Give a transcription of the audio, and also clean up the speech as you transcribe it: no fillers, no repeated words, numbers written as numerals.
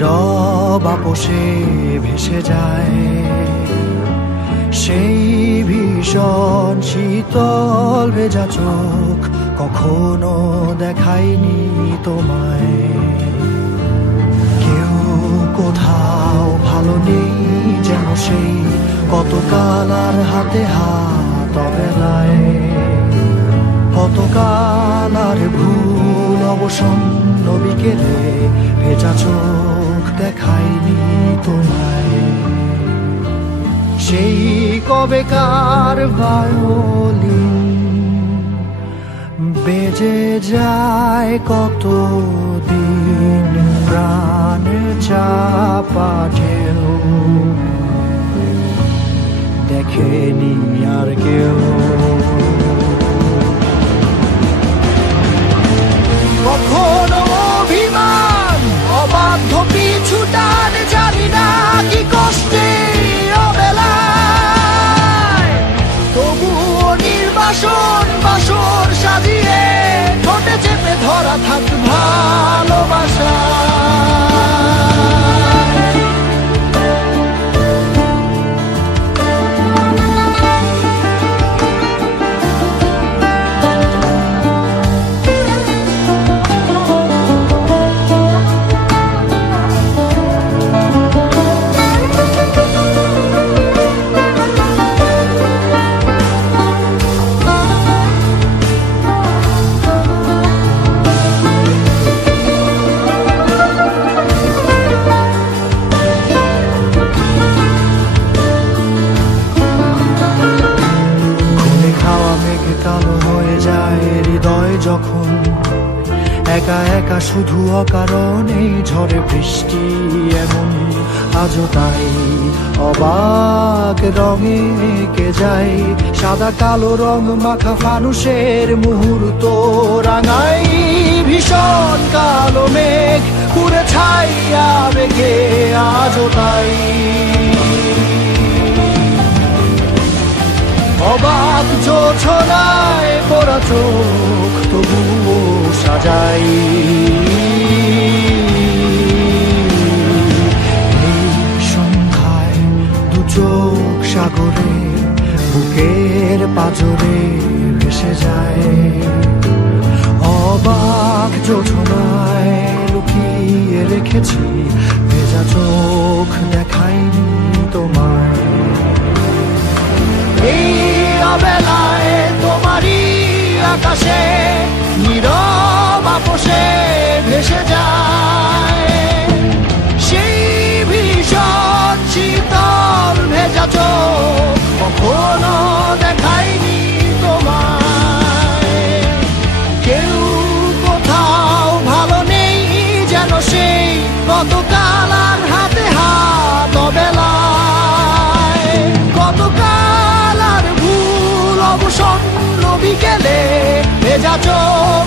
নীরব আপোষে ভেসে যায় সেই ভীষণ শীতল ভেজা চোখ কখনো দেখায়নি তোমায়। কেউ কোথাও ভালো নেই যেন সেই কতকাল আর হাতে হাত অবেলায়, কতকাল আর ভুল অবসন্ন বিকেলে ভেজা চোখ দেখায়নি তোমায়। সেই কবেকার ভায়োলিন বেজে যায় কতদিন প্রাণ চাপা ঢেউ দেখেনি আর কেউ। কখনো অভিমান অবাধ্য পিছু টান জানি না কি কষ্টে অবেলায়, তবুও নির্বাসন বাসর সাজিয়ে ঠোঁটে চেপে ধরা থাক ভালোবাসা। কালো হয়ে যায় হৃদয় যখন একা একা শুধু অকারণে ঝড়ে বৃষ্টি এমন আজও তাই অবাক রঙে এঁকে যায় সাদা কালো রং মাখা ফানুষের মুহূর্ত রাঙাই ভীষণ কালো মেঘ পুরে ছাইয়া বেগে আজও তাই অবাক জোছনায় পড়া চোখ তবুও সাজাই এই সন্ধ্যায় দু চোখ সাগরে বুকের পাজরে ভেসে যায় অবাক জোছনায় লুকিয়ে রেখেছি ভেজা চোখ দেখাইনি তোমায়। এই অবেলায় তোমারই আকাশে নীরব আপোষে ভেসে যায় সেই ভীষণ শীতল ভেজা চোখ কখনো দেখায়নি তোমায়। কেউ কোথাও ভালো নেই যেন সেই কতকাল আর হাতে হাত অবেলায়, কতকাল আর ভুল অবসন্ন বিকেলে ভেজা চোখ